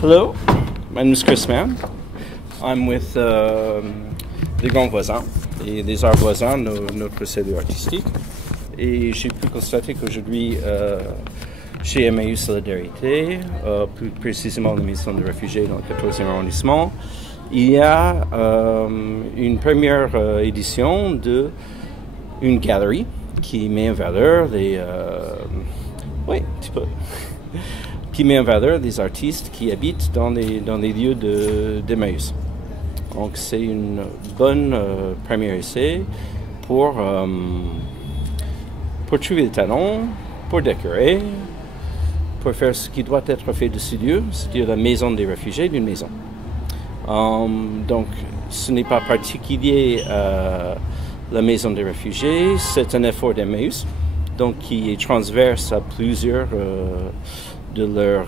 Hello, my name is Chris Mann. I'm with Les Grands Voisins et les Arts Voisins, notre cellule artistique. Et j'ai pu constater qu'aujourd'hui, chez Emmaüs Solidarité, plus précisément la maison de réfugiés dans le 14e arrondissement, il y a une première édition d'une galerie qui met en valeur qui met en valeur des artistes qui habitent dans les lieux d'Emmaüs. Donc c'est une bonne premier essai pour trouver le talent, pour décorer, pour faire ce qui doit être fait de ce lieu, c'est-à-dire la maison des réfugiés d'une maison. Donc ce n'est pas particulier à la maison des réfugiés, c'est un effort d'Emmaüs, donc qui est transverse à plusieurs de leurs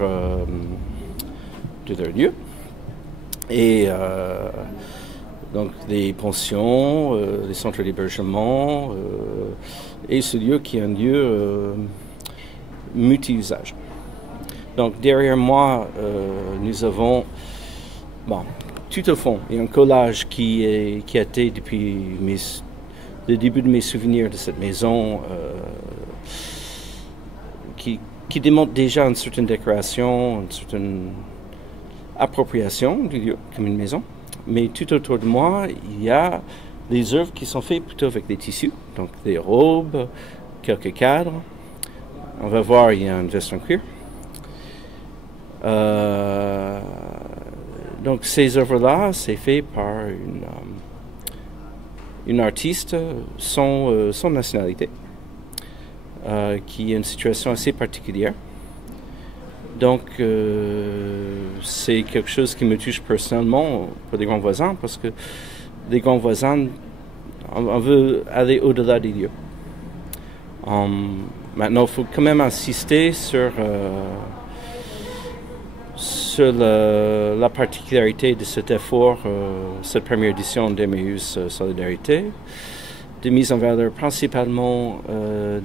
lieux. Et donc des pensions, des centres d'hébergement, et ce lieu qui est un lieu multi-usage. Donc derrière moi, nous avons, tout au fond, il y a un collage qui a été depuis le début de mes souvenirs de cette maison, qui démontre déjà une certaine décoration, une certaine appropriation du lieu comme une maison. Mais tout autour de moi, il y a des œuvres qui sont faites plutôt avec des tissus, donc des robes, quelques cadres. On va voir, il y a une veste en cuir. Donc ces œuvres-là, c'est fait par une artiste sans nationalité, qui a une situation assez particulière. Donc, c'est quelque chose qui me touche personnellement pour les Grands Voisins, parce que les Grands Voisins, on veut aller au-delà des lieux. Maintenant, il faut quand même insister sur la particularité de cet effort, cette première édition d'Emmaüs Solidarité, de mise en valeur principalement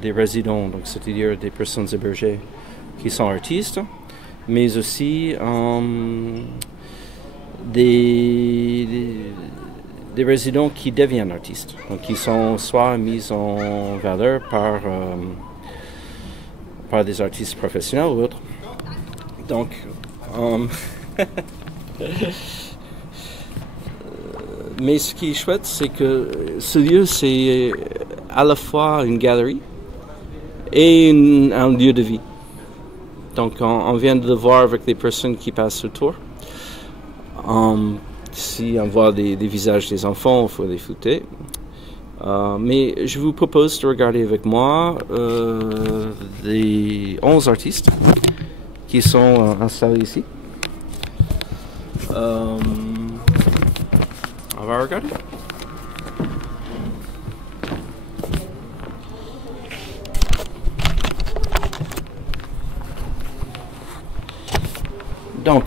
des résidents, donc c'est-à-dire des personnes hébergées qui sont artistes, mais aussi des résidents qui deviennent artistes, donc qui sont soit mis en valeur par des artistes professionnels ou autres. Donc, mais ce qui est chouette, c'est que ce lieu, c'est à la fois une galerie et un lieu de vie. Donc, on vient de le voir avec les personnes qui passent autour. Si on voit des visages des enfants, il faut les flouter. Mais je vous propose de regarder avec moi les 11 artistes qui sont installés ici. On va regarder. Donc,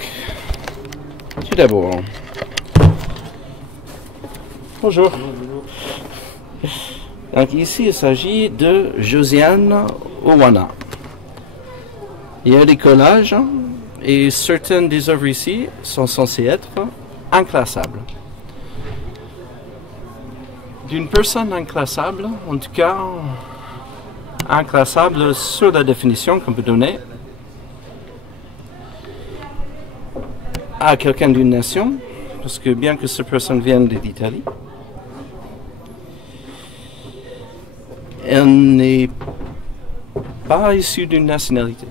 tout d'abord, bonjour. Donc ici, il s'agit de Josiane Owana. Il y a des collages et certaines des œuvres ici sont censées être inclassables. D'une personne inclassable, en tout cas inclassable sur la définition qu'on peut donner à quelqu'un d'une nation, parce que bien que cette personne vienne d'Italie, elle n'est pas issue d'une nationalité.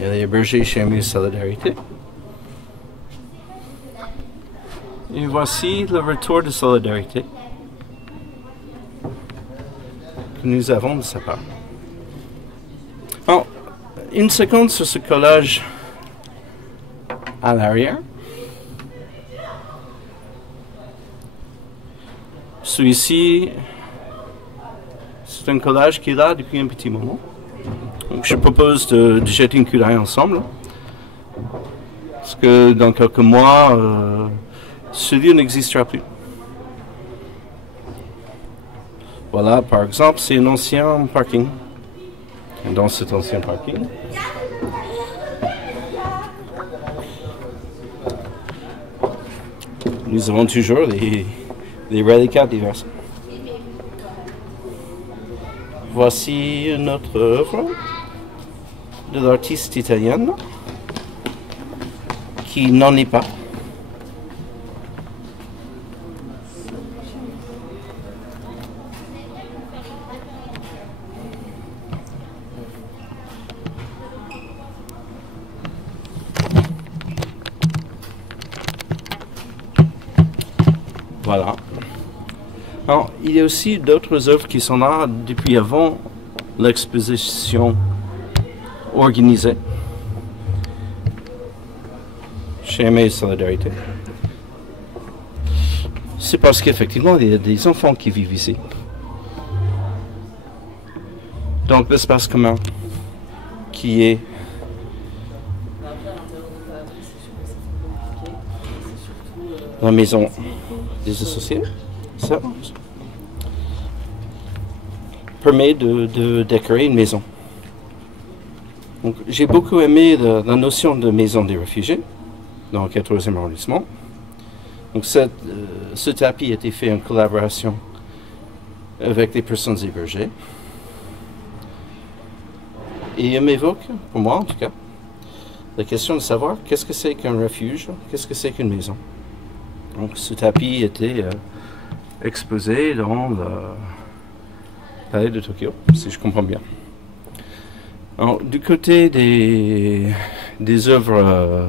Elle est hébergée chez Emmaüs Solidarité. Et voici le retour de solidarité que nous avons de sa part. Alors, une seconde sur ce collage à l'arrière. Celui-ci, c'est un collage qui est là depuis un petit moment. Donc, je propose de jeter une coup d'œil ensemble. Parce que dans quelques mois, ce lieu n'existera plus. Voilà, par exemple, c'est un ancien parking. dans cet ancien parking. Nous avons toujours des reliquats divers. Voici notre œuvre de l'artiste italienne qui n'en est pas. Voilà. Alors, il y a aussi d'autres œuvres qui sont là depuis avant l'exposition organisée chez Aimé Solidarité. C'est parce qu'effectivement, il y a des enfants qui vivent ici. Donc, l'espace commun qui est la maison des associés, ça permet de décorer une maison. Donc, j'ai beaucoup aimé la notion de maison des réfugiés dans le 14e arrondissement. Donc, ce tapis a été fait en collaboration avec les personnes hébergées. Et il m'évoque, pour moi en tout cas, la question de savoir qu'est-ce que c'est qu'un refuge, qu'est-ce que c'est qu'une maison. Donc ce tapis était exposé dans le palais de Tokyo, si je comprends bien. Alors, du côté des œuvres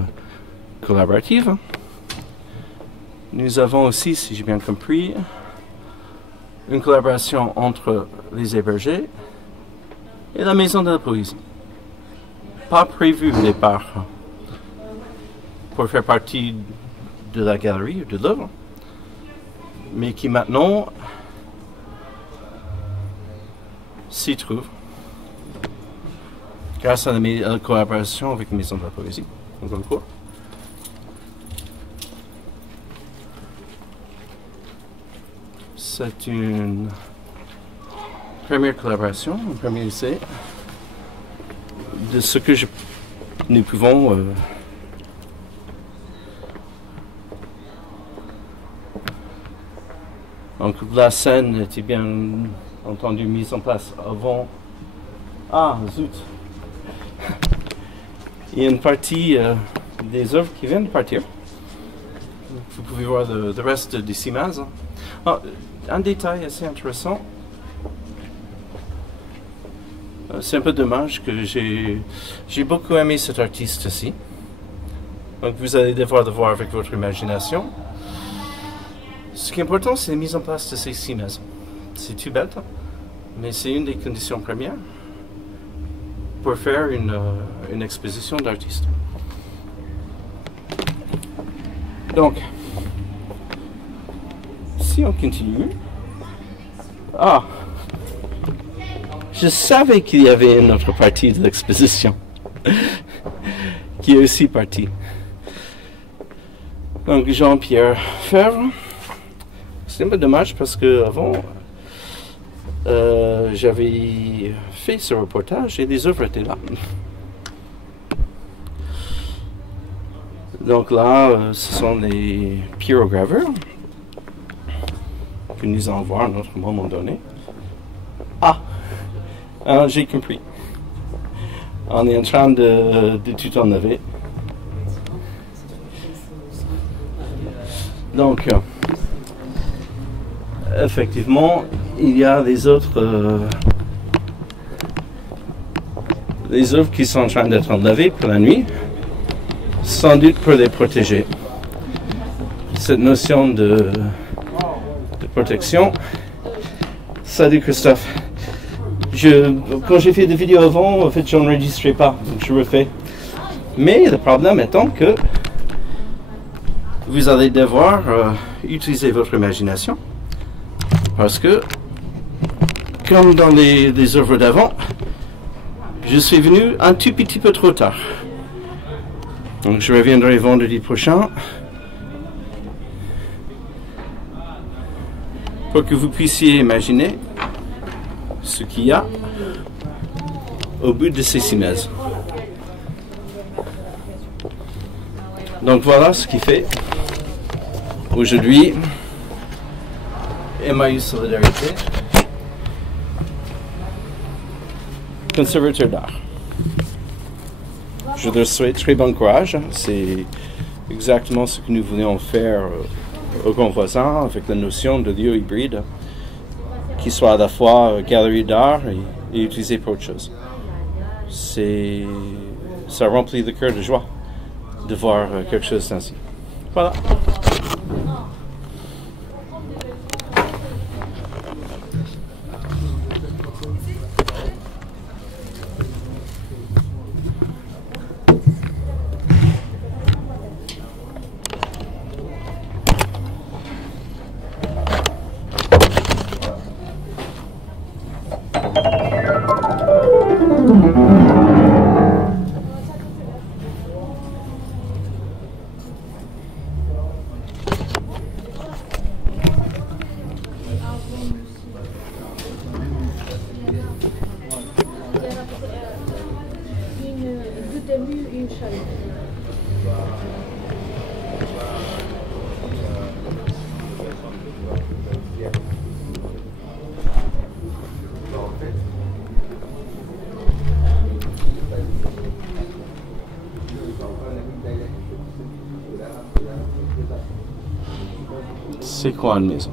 collaboratives, nous avons aussi, si j'ai bien compris, une collaboration entre les hébergés et la Maison de la Poésie. Pas prévu au départ pour faire partie de la galerie ou de l'œuvre, mais qui maintenant s'y trouve grâce à la collaboration avec la Maison de la Poésie. Donc, c'est une première collaboration, un premier essai de ce que nous pouvons donc la scène était bien entendu mise en place avant. Ah zut! Il y a une partie des œuvres qui viennent de partir. Vous pouvez voir le reste des images. Ah, un détail assez intéressant. C'est un peu dommage que j'ai beaucoup aimé cet artiste-ci. Donc vous allez devoir le voir avec votre imagination. Ce qui est important, c'est la mise en place de ces 6 maisons. C'est tout bête, mais c'est une des conditions premières pour faire une exposition d'artistes. Donc, si on continue... Ah! Je savais qu'il y avait une autre partie de l'exposition qui est aussi partie. Donc, Jean-Pierre Febvre. C'est un peu dommage parce que avant j'avais fait ce reportage et les œuvres étaient là. Donc là, ce sont les pyrogravures que nous allons voir à un autre moment donné. Ah, j'ai compris. On est en train de tout enlever. Donc, effectivement, il y a les autres les œuvres qui sont en train d'être enlevées pour la nuit, sans doute pour les protéger. Cette notion de protection. Salut Christophe. Quand j'ai fait des vidéos avant, en fait, j'enregistrais pas, donc je refais. Mais le problème étant que vous allez devoir utiliser votre imagination. Parce que, comme dans les œuvres d'avant, je suis venu un tout petit peu trop tard. Donc je reviendrai vendredi prochain pour que vous puissiez imaginer ce qu'il y a au bout de ces simèses. Donc voilà ce qui fait aujourd'hui Emmaüs Solidarité, conservateur d'art. Je leur souhaite très bon courage. C'est exactement ce que nous voulions faire au Grand Voisin avec la notion de lieu hybride qui soit à la fois galerie d'art et utilisé pour autre chose. Ça remplit le cœur de joie de voir quelque chose ainsi. Voilà. C'est quoi une maison?